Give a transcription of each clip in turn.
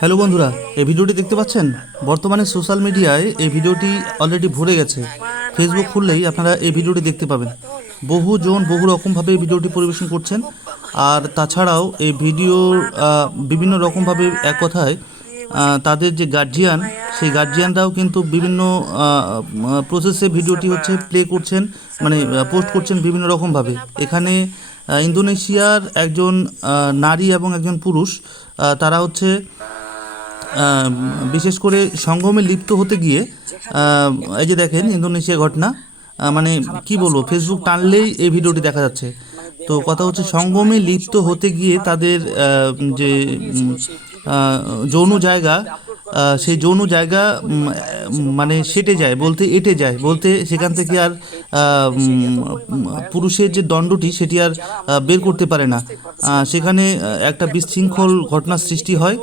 Hello বন্ধুরা, এই ভিডিওটি দেখতে পাচ্ছেন? বর্তমানে সোশ্যাল মিডিয়ায় এই ভিডিওটি অলরেডি ভরে গেছে। ফেসবুক খুললেই আপনারা এই ভিডিওটি দেখতে পাবেন। বহুজন বহু রকমভাবে এই ভিডিওটি পরিবেশন করছেন। আর তাছাড়াও এই ভিডিওর বিভিন্ন রকমভাবে এক কথায় তাদের যে গার্জিয়ান, সেই গার্জিয়ানরাও কিন্তু বিভিন্ন প্রসেসে ভিডিওটি হচ্ছে প্লে করছেন, মানে পোস্ট করছেন বিভিন্ন রকমভাবে। এখানে ইন্দোনেশিয়ার একজন নারী এবং একজন পুরুষ, তারা হচ্ছে বিশেষ করে সঙ্গমে লিপ্ত হতে গিয়ে, এই যে দেখেন ইন্দোনেশিয়া ঘটনা, মানে কি বলবো, ফেসবুক টানলেই এই ভিডিওটি দেখা যাচ্ছে। তো কথা হচ্ছে সঙ্গমে লিপ্ত হতে গিয়ে তাদের যে যৌন জায়গা, সেই যৌন জায়গা মানে সেটে যায়, বলতে এঁটে যায়, বলতে সেখান থেকে আর পুরুষের যে দণ্ডটি সেটি আর বের করতে পারে না। সেখানে একটা বিশৃঙ্খল ঘটনার সৃষ্টি হয়।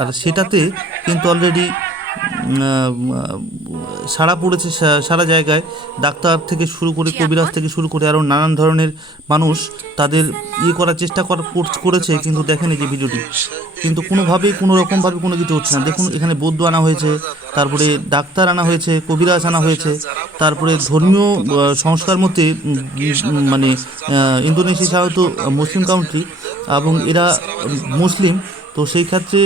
আর সেটাতে কিন্তু অলরেডি সাড়া পড়েছে সারা জায়গায়। ডাক্তার থেকে শুরু করে, কবিরাজ থেকে শুরু করে আরও নানান ধরনের মানুষ তাদের করার চেষ্টা করেছে, কিন্তু দেখেন এই যে ভিডিওটি, কিন্তু কোনোভাবেই কোনো রকমভাবে কোনো কিছু হচ্ছে না। দেখুন এখানে বৌদ্ধ আনা হয়েছে, তারপরে ডাক্তার আনা হয়েছে, কবিরাজ আনা হয়েছে, তারপরে ধর্মীয় সংস্কার মতে, মানে ইন্দোনেশিয়া সাধারণত মুসলিম কান্ট্রি এবং এরা মুসলিম। তো সেই ক্ষেত্রে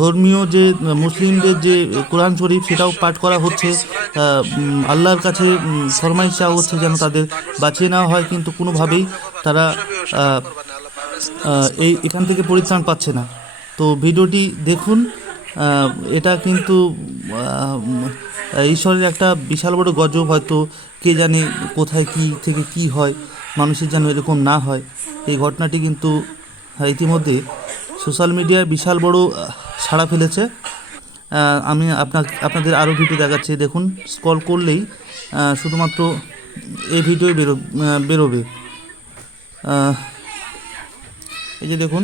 ধর্মীয় যে মুসলিমদের যে কোরআন শরীফ, সেটাও পাঠ করা হচ্ছে। আল্লাহর কাছে ফরমাইশ চাওয়া হচ্ছে যেন তাদের বাঁচিয়ে নেওয়া হয়, কিন্তু কোনোভাবেই তারা এখান থেকে পরিত্রাণ পাচ্ছে না। তো ভিডিওটি দেখুন। এটা কিন্তু ঈশ্বরের একটা বিশাল বড় গজব। হয়তো কে জানে কোথায় কি থেকে কি হয়, মানুষের যেন এরকম না হয়। এই ঘটনাটি কিন্তু ইতিমধ্যে সোশ্যাল মিডিয়ায় বিশাল বড় সাড়া ফেলেছে। আমি আপনাদের আরও ভিডিও দেখাচ্ছি। দেখুন, স্ক্রল করলেই শুধুমাত্র এই ভিডিও বেরোবে। এই যে দেখুন,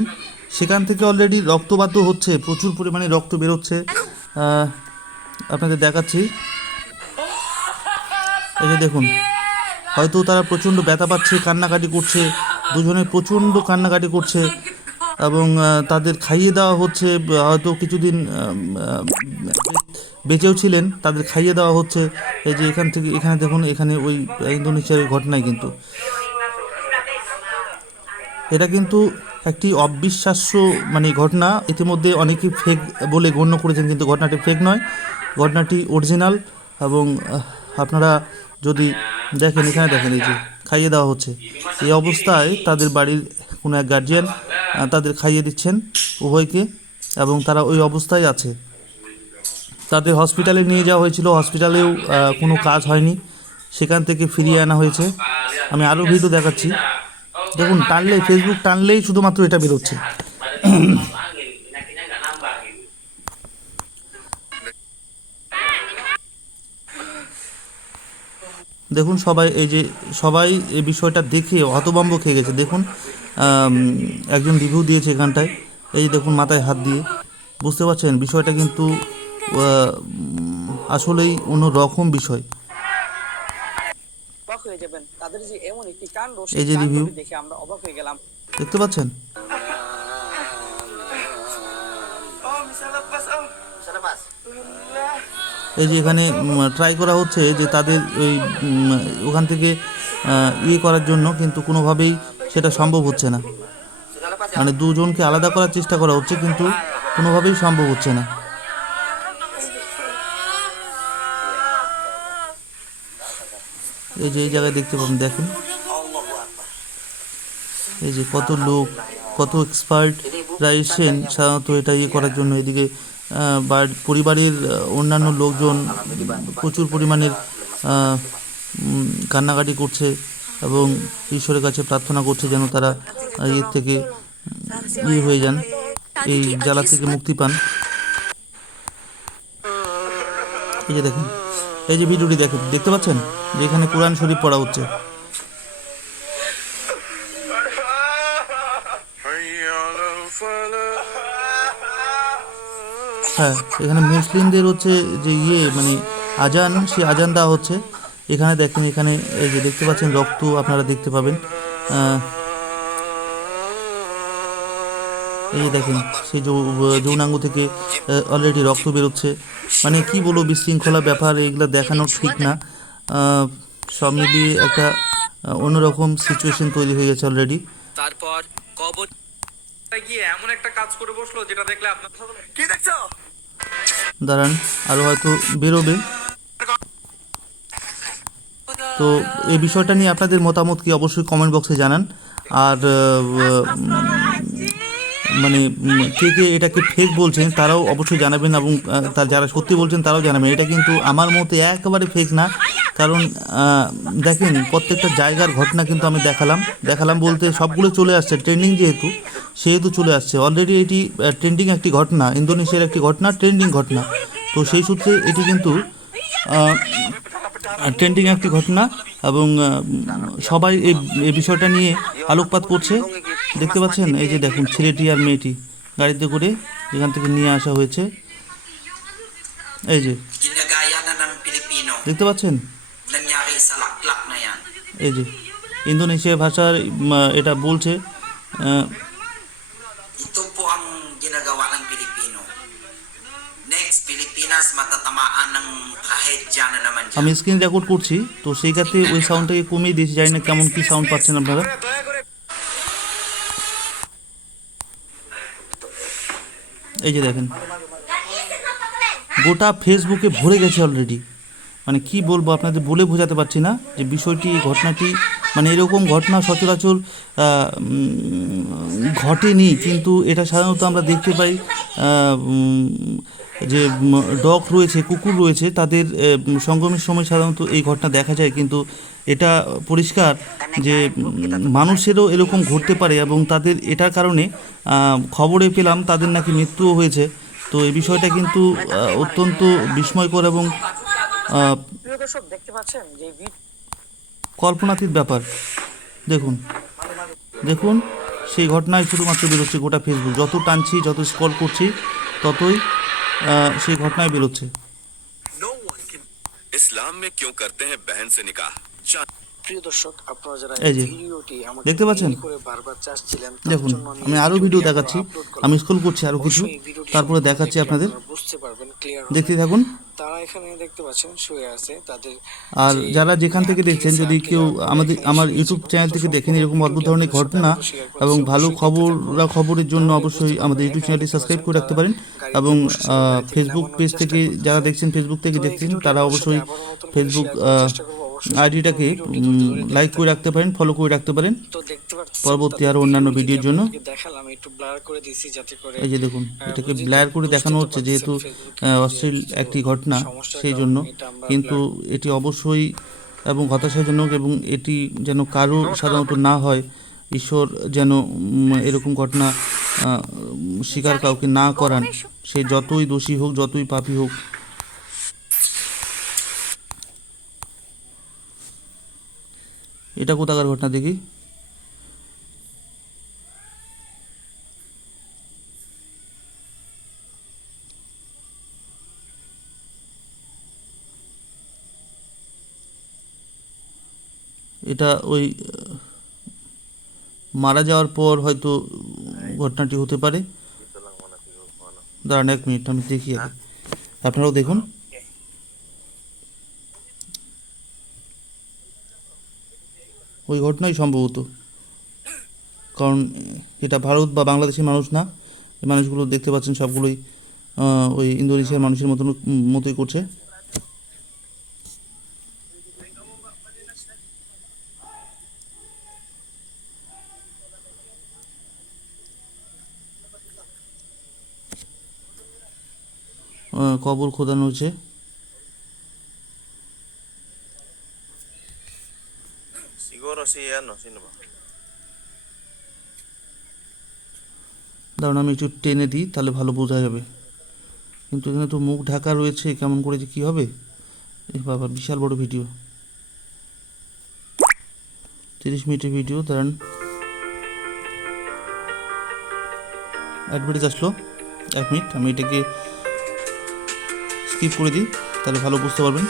সেখান থেকে অলরেডি রক্তপাত হচ্ছে, প্রচুর পরিমাণে রক্ত বেরোচ্ছে। আপনাদের দেখাচ্ছি। এই যে দেখুন, হয়তো তারা প্রচণ্ড ব্যথা পাচ্ছে, কান্নাকাটি করছে, দুজনে প্রচণ্ড কান্নাকাটি করছে, এবং তাদের খাইয়ে দেওয়া হচ্ছে। হয়তো কিছুদিন বেঁচেও ছিলেন, তাদের খাইয়ে দেওয়া হচ্ছে। এই যে এখানে দেখুন, এখানে ওই ইন্দোনেশিয়ার ঘটনায় কিন্তু এটা কিন্তু একটি অবিশ্বাস্য মানে ঘটনা। ইতিমধ্যে অনেকেই ফেক বলে গণ্য করেছেন, কিন্তু ঘটনাটি ফেক নয়, ঘটনাটি অরিজিনাল। এবং আপনারা যদি দেখেন, এখানে দেখেন, এই যে খাইয়ে দেওয়া হচ্ছে। এই অবস্থায় তাদের বাড়ির কোনো এক গার্জিয়ান তাদের খাইয়ে দিচ্ছেন উভয়কে, এবং তারা ওই অবস্থায় আছে। তাদের হসপিটালে নিয়ে যাওয়া হয়েছিল, হসপিটালেও কোনো কাজ হয়নি, সেখান থেকে ফিরিয়ে আনা হয়েছে। আমি আরও ভিডিও দেখাচ্ছি। দেখুন, টানলেই, ফেসবুক টানলেই শুধুমাত্র এটা বেরোচ্ছে। দেখুন সবাই, এই যে সবাই এই বিষয়টা দেখে হতভম্ব খেয়ে গেছে। দেখুন, একজন রিভিউ দিয়েছে এখানটায়, এই যে দেখুন মাথায় হাত দিয়ে। বুঝতে পারছেন বিষয়টা কিন্তু আসলেই অন্য রকম বিষয়। এই যে রিভিউ দেখতে পাচ্ছেন। এই যে এখানে ট্রাই করা হচ্ছে যে তাদের ওই ওখান থেকে করার জন্য, কিন্তু কোনোভাবেই সেটা সম্ভব হচ্ছে না। মানে দুজনকে আলাদা করার চেষ্টা করা হচ্ছে, কিন্তু কোনোভাবেই সম্ভব হচ্ছে না। এই যে এই জায়গায় দেখতে পাবেন, দেখেন এই যে কত লোক, কত এক্সপার্টরা এসেছেন সাধারণত এটা করার জন্য। এদিকে পরিবারের অন্যান্য লোকজন প্রচুর পরিমাণের কান্নাকাটি করছে এবং ঈশ্বরের কাছে প্রার্থনা করছে যেন তারা এর থেকে হয়ে যান, এই জ্বালা থেকে মুক্তি পান। এই যে দেখেন, এই যে ভিডিওটি দেখতে পাচ্ছেন যে এখানে কোরআন শরীফ পড়া হচ্ছে। হ্যাঁ, এখানে মুসলিমদের হচ্ছে যে মানে আজান, সেই আজান দেওয়া হচ্ছে। এখানে দেখেন, এখানে এই যে দেখতে পাচ্ছেন রক্ত, আপনারা দেখতে পাবেন। এই যে দেখেন সেই যৌনাঙ্গ থেকে অলরেডি রক্ত বেরোচ্ছে। মানে কি বলবো, বিশৃঙ্খলা ব্যাপার, এইগুলো দেখানো ঠিক না। সব মিলিয়ে একটা অন্যরকম সিচুয়েশন তৈরি হয়ে গেছে অলরেডি। তারপর কবর গিয়ে এমন একটা কাজ করে বসলো যেটা দেখলে আপনার কি দেখছো? দাঁড়ান, আরও হয়তো বেরোবে। তো এই বিষয়টা নিয়ে আপনাদের মতামত কি অবশ্যই কমেন্ট বক্সে জানান। আর মানে কে কে এটাকে ফেক বলছেন তারাও অবশ্যই জানাবেন, এবং তার যারা সত্যি বলছেন তারাও জানাবেন। এটা কিন্তু আমার মতে একেবারে ফেক না, কারণ দেখেন প্রত্যেকটা জায়গার ঘটনা কিন্তু আমি দেখালাম বলতে সবগুলো চলে আসছে, ট্রেন্ডিং সেহেতু চলে আসছে অলরেডি। এটি ট্রেন্ডিং একটি ঘটনা, ইন্দোনেশিয়ার একটি ঘটনা, ট্রেন্ডিং ঘটনা। তো সেই সূত্রে এটি কিন্তু ট্রেন্ডিং একটি ঘটনা, এবং সবাই এই বিষয়টা নিয়ে আলোকপাত করছে। দেখতে পাচ্ছেন, এই যে দেখুন ছেলেটি আর মেয়েটি গাড়িতে করে যেখান থেকে নিয়ে আসা হয়েছে, এই যে দেখতে পাচ্ছেন, এই যে ইন্দোনেশিয়া ভাষার এটা বলছে। Ito po ang ginagawa ng Pilipino. Next, Pilipinas matatamaan ng trahedya na naman dyan. আমি স্ক্রিন রেকর্ড করছি, তো সেই ক্ষেত্রে ওই সাউন্ডটাকে কমিয়ে দিয়েছি, জানি না কেমন কি সাউন্ড পাচ্ছেন আপনারা। এই যে দেখেন গোটা ফেসবুকে ভরে গেছে অলরেডি। মানে কি বলবো আপনাদের, বলে বোঝাতে পারছি না যে বিষয়টি, ঘটনাটি, মানে এরকম ঘটনা সচরাচর ঘটেনি, কিন্তু এটা সাধারণত আমরা দেখতে পাই যে ডগ রয়েছে, কুকুর রয়েছে, তাদের সঙ্গমের সময় সাধারণত এই ঘটনা দেখা যায়। কিন্তু এটা পরিষ্কার যে মানুষেরও এরকম ঘটতে পারে, এবং তাদের এটার কারণে খবরে পেলাম তাদের নাকি মৃত্যুও হয়েছে। তো এই বিষয়টা কিন্তু অত্যন্ত বিস্ময়কর এবং দর্শক দেখতে পাচ্ছেন যে কল্পনাতীত ব্যাপার। দেখুন দেখুন সেই ঘটনায় শুধুমাত্র বেরোচ্ছে গোটা ফেসবুক, যত টানছি, যত স্ক্রল করছি, ততই সেই ঘটনায় বেরোচ্ছে। इस्लाम में क्यों करते हैं बहन से निकाह? প্রিয় দর্শক, আপনারা যারা এই যে ভিডিওটি আমাকে দেখতে পাচ্ছেন, করে বারবার চাচ্ছিলেন, দেখুন আমি আরও ভিডিও দেখাচ্ছি, আমি স্ক্রল করছি আরও কিছু, তারপরে দেখাচ্ছি আপনাদের, বুঝতে পারবেন ক্লিয়ার। দেখতে থাকুন। তারা এখানে দেখতে পাচ্ছেন শুয়ে আছে, তাদের আর যারা যেখান থেকে দেখছেন, যদি কেউ আমার ইউটিউব চ্যানেল থেকে দেখেন এরকম অদ্ভুত ধরনের ঘটনা এবং ভালো খবরের জন্য অবশ্যই আমাদের ইউটিউব চ্যানেলটি সাবস্ক্রাইব করে রাখতে পারেন। এবং ফেসবুক পেজ থেকে যারা দেখছেন, ফেসবুক থেকে দেখছেন, তারা অবশ্যই ফেসবুক আইডিটাকে লাইক করে রাখতে পারেন, ফলো করে রাখতে পারেন পরবর্তী আরও অন্যান্য ভিডিওর জন্য। দেখালাম একটু ব্লার করে দিয়েছি যাতে করে, এই যে দেখুন এটাকে ব্লার করে দেখানো হচ্ছে, যেহেতু অশ্লীল একটি ঘটনা সেই জন্য। কিন্তু এটি অবশ্যই এবং হতাশাজনক, এবং এটি যেন কারো সাধারণত না হয়। ঈশ্বর যেন এরকম ঘটনা শিকার কাউকে না করান, সে যতই দোষী হোক, যতই পাপী হোক। এটা কোথাকার ঘটনা দেখি। এটা ওই মারা যাওয়ার পর হয়তো ঘটনাটি হতে পারে। দাঁড়ান 1 মিনিট, আমি দেখি আগে, আপনারাও দেখুন। ওই ঘটনাই সম্ভবত, কারণ এটা ভারত বা বাংলাদেশের মানুষ না। এই মানুষগুলো দেখতে পাচ্ছেন সবগুলোই ওই ইন্দোনেশিয়ার মানুষের মতোই করছে। কবর খোদানো হয়েছে। দাঁড়ান আমি একটু টেনে দিই, তাহলে ভালো বোঝা যাবে। কিন্তু এখানে তো মুখ ঢাকা রয়েছে, কেমন করে যে কী হবে। এই বাবা, বিশাল বড় ভিডিও, 30 মিনিটের ভিডিও। দাঁড়ান, অ্যাডভার্টাইজ আসলো, 1 মিনিট, আমি এটাকে স্কিপ করে দিই, তাহলে ভালো বুঝতে পারবেন।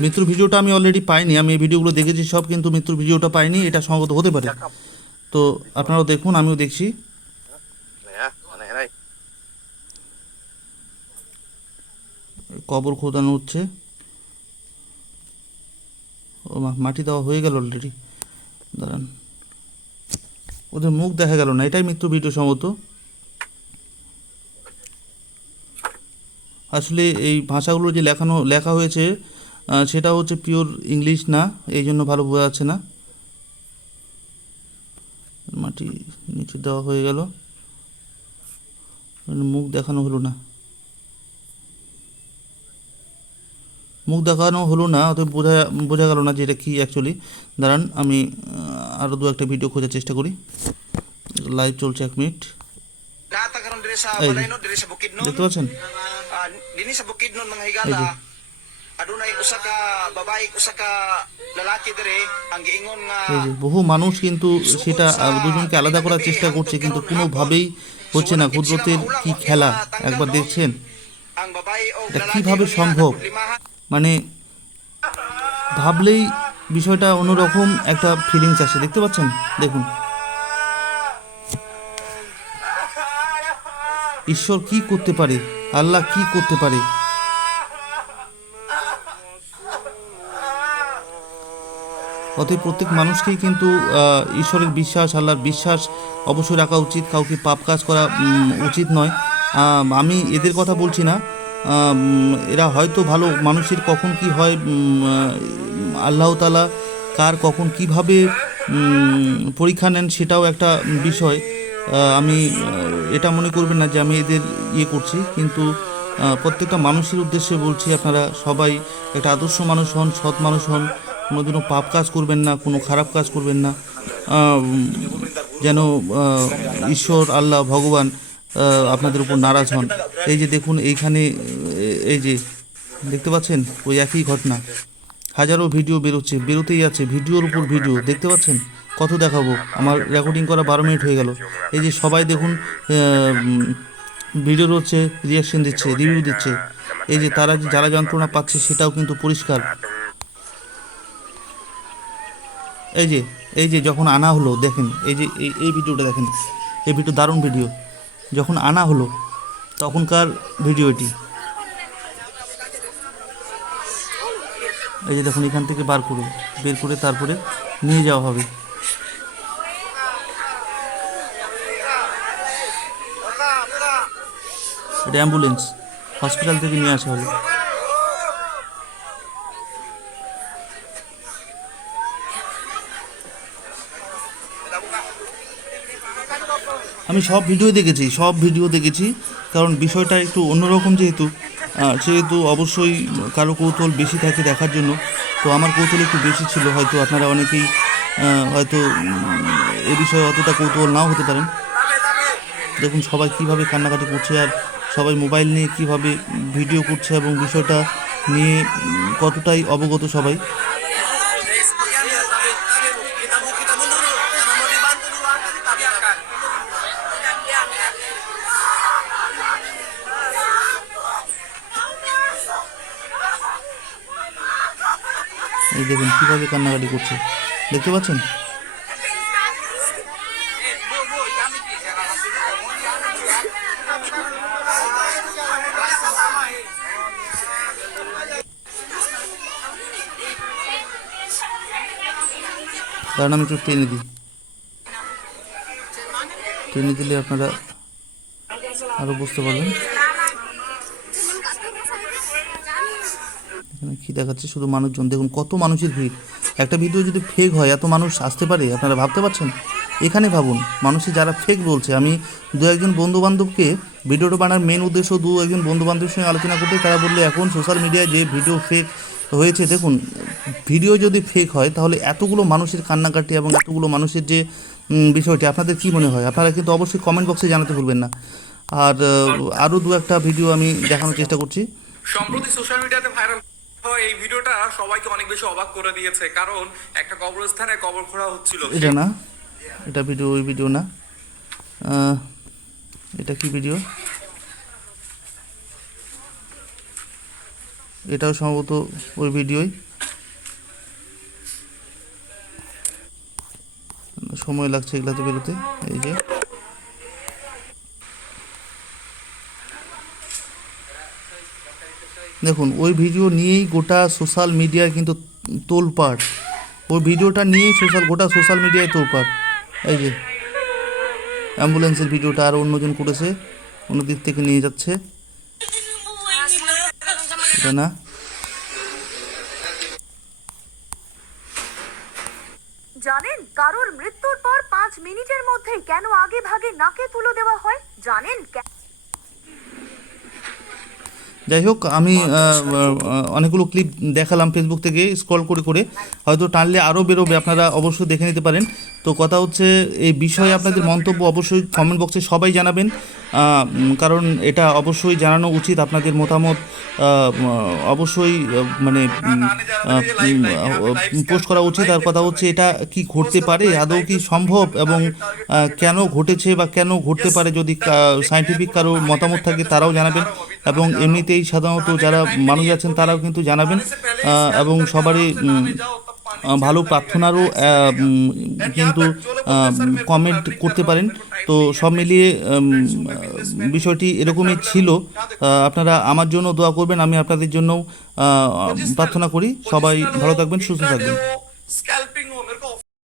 মৃত্যুর ভিডিওটা আমি অলরেডি পাইনি, আমি এই ভিডিওগুলো দেখেছি সব, কিন্তু মৃত্যুর ভিডিওটা পাইনি। এটা সম্ভবত হতে পারে, তো আপনারাও দেখুন, আমিও দেখছি। কবর খোদানো হচ্ছে। ও মাটি দেওয়া হয়ে গেল অলরেডি। দাঁড়ান, ওদের মুখ দেখা গেল না, এটাই মৃত্যু ভিডিও সম্ভবত। আসলে এই ভাষাগুলো যে লেখা হয়েছে সেটা হচ্ছে পিওর ইংলিশ না, এই জন্য ভালো বোঝা যাচ্ছে না। মাটি নিচে দেওয়া হয়ে গেল, মুখ দেখানো হলো না, অতএব বোঝা গেল না যে এটা কী অ্যাকচুয়ালি। দাঁড়ান, আমি আরও দু একটা ভিডিও খোঁজার চেষ্টা করি। লাইভ চলছে 1 minute. Nata karon diri sa Ay, Balayno, diri sa Bukidnon. দেখতে পাচ্ছেন? Dini sa Bukidnon mga এই higala. যে Adunay usa ka babae, usa ka lalaki diri ang giingon nga এই যে বহু মানুষ কিন্তু সেটা দুজনকে আলাদা করার চেষ্টা করছে, কিন্তু কোনোভাবেই হচ্ছে না। কুদরতের কি খেলা একবার দেখছেন? ang babae o এটা lalaki কিভাবে unya সম্ভব? naglimahan. মানে ভাবলেই বিষয়টা অন্যরকম একটা ফিলিংস আসে। দেখতে পাচ্ছেন? দেখুন ঈশ্বর কি করতে পারে, আল্লাহ কি করতে পারে। অতএব প্রত্যেক মানুষকেই কিন্তু ঈশ্বরের বিশ্বাস, আল্লাহর বিশ্বাস অবশ্যই রাখা উচিত। কাউকে পাপ কাজ করা উচিত নয়। আমি এদের কথা বলছি না, এরা হয়তো ভালো, মানুষের কখন কি হয় আল্লাহ তাআলা কার কখন কিভাবে পরীক্ষা নেন সেটাও একটা বিষয়। আমি এটা মনে করবেন না যে আমি এদের করছি, কিন্তু প্রত্যেকটা মানুষের উদ্দেশ্যে বলছি, আপনারা সবাই একটা আদর্শ মানুষ হন, সৎ মানুষ হন, কোনোদিনও পাপ কাজ করবেন না, কোনো খারাপ কাজ করবেন না, যেন ঈশ্বর আল্লাহ ভগবান আপনাদের উপর নারাজ হন। এই যে দেখুন এইখানে, এই যে দেখতে পাচ্ছেন ওই একই ঘটনা, হাজারো ভিডিও বেরোতেই আছে, ভিডিওর উপর ভিডিও। দেখতে পাচ্ছেন? কত দেখাবো, আমার রেকর্ডিং করা 12 মিনিট হয়ে গেল। এই যে সবাই দেখুন ভিডিওর হচ্ছে রিয়াকশন দিচ্ছে, রিভিউ দিচ্ছে। এই যে তারা যারা যন্ত্রণা পাচ্ছে সেটাও কিন্তু পরিষ্কার। এই যে যখন আনা হলো, দেখেন এই যে এই ভিডিওটা দেখেন, এই ভিডিও দারুণ ভিডিও। যখন আনা হলো তখনকার ভিডিও এটি। এই যে দেখুন, এখান থেকে বের করে তারপরে নিয়ে যাওয়া হবে। এটা অ্যাম্বুলেন্স, হসপিটাল থেকে নিয়ে আসা হবে। আমি সব ভিডিও দেখেছি, কারণ বিষয়টা একটু অন্যরকম, সেহেতু অবশ্যই কারো কৌতূহল বেশি থাকে দেখার জন্য। তো আমার কৌতূহল একটু বেশি ছিল, হয়তো আপনারা অনেকেই হয়তো এ বিষয়ে অতটা কৌতূহল নাও হতে পারেন। দেখুন সবাই কীভাবে কান্নাকাটি করছে, আর সবাই মোবাইল নিয়ে কীভাবে ভিডিও করছে, এবং বিষয়টা নিয়ে কতটাই অবগত সবাই। এই দেখুন কীভাবে কান্নাকাটি করছে, দেখতে পাচ্ছেন? কারণ আমি একটু টেনে দিলে আপনারা আরও বুঝতে পারবেন। এখানে কী দেখাচ্ছে, শুধু মানুষজন। দেখুন কত মানুষের ভিড়। একটা ভিডিও যদি ফেক হয়, এত মানুষ আসতে পারে? আপনারা ভাবতে পারছেন? এখানে ভাবুন, মানুষের যারা ফেক বলছে, আমি দু একজন বন্ধুবান্ধবকে ভিডিওটা বানার মেন উদ্দেশ্য দু একজন বন্ধুবান্ধবের সঙ্গে আলোচনা করতে, তারা বললো এখন সোশ্যাল মিডিয়ায় যে ভিডিও ফেক হয়েছে, দেখুন ভিডিও যদি ফেক হয় তাহলে এতগুলো মানুষের কান্নাকাটি এবং এতগুলো মানুষের যে বিষয়টি, আপনাদের কি মনে হয়? আপনারা কিন্তু অবশ্যই কমেন্ট বক্সে জানাতে ভুলবেন না। আর আরও দু একটা ভিডিও আমি দেখানোর চেষ্টা করছি। সম্প্রতি সোশ্যাল মিডিয়াতে ভাইরাল হয় এই ভিডিওটা সবাইকে অনেক বেশি অবাক করে দিয়েছে, কারণ একটা কবরস্থানে কবর খোঁড়া হচ্ছিল। এটা না, এটা ভিডিও, ওই ভিডিও না। এটা কি ভিডিও? এটাও সম্ভবত ওই ভিডিওই। সময় লাগছে এগুলাতে বেরোতে। এই যে দেখুন, ওই ভিডিও নিয়েই গোটা সোশ্যাল মিডিয়ায় কিন্তু তোলপাড়, ওই ভিডিওটা নিয়েই গোটা সোশ্যাল মিডিয়ায় তোলপাড়। এই যে অ্যাম্বুলেন্সের ভিডিওটা আর অন্যজন করেছে, অন্য দিক থেকে নিয়ে যাচ্ছে, এটা না। জানেন কারোর মৃত্যুর পর 5 মিনিটের মধ্যেই কেন আগে ভাগে নাকে তুলো দেওয়া হয়? জানেন যাই হোক, আমি অনেকগুলো ক্লিপ দেখালাম ফেসবুক থেকে স্ক্রল করে করে, হয়তো টানলে আরও বেরোবে, আপনারা অবশ্যই দেখে নিতে পারেন। তো কথা হচ্ছে, এই বিষয়ে আপনাদের মন্তব্য অবশ্যই কমেন্ট বক্সে সবাই জানাবেন, কারণ এটা অবশ্যই জানানো উচিত। আপনাদের মতামত অবশ্যই পোস্ট করা উচিত। আর কথা হচ্ছে, এটা কি ঘটতে পারে, আদৌ কি সম্ভব, এবং কেন ঘটেছে বা কেন ঘটতে পারে, যদি সায়েন্টিফিক কারো মতামত থাকে তারাও জানাবেন, এবং এমনিতেই সাধারণত যারা মানুষ আছেন তারাও কিন্তু জানাবেন, এবং সবারই ভালো প্রার্থনারও কিন্তু কমেন্ট করতে পারেন। তো সব মিলিয়ে বিষয়টি এরকমই ছিল। আপনারা আমার জন্য দোয়া করবেন, আমি আপনাদের জন্য প্রার্থনা করি। সবাই ভালো থাকবেন, সুস্থ থাকবেন।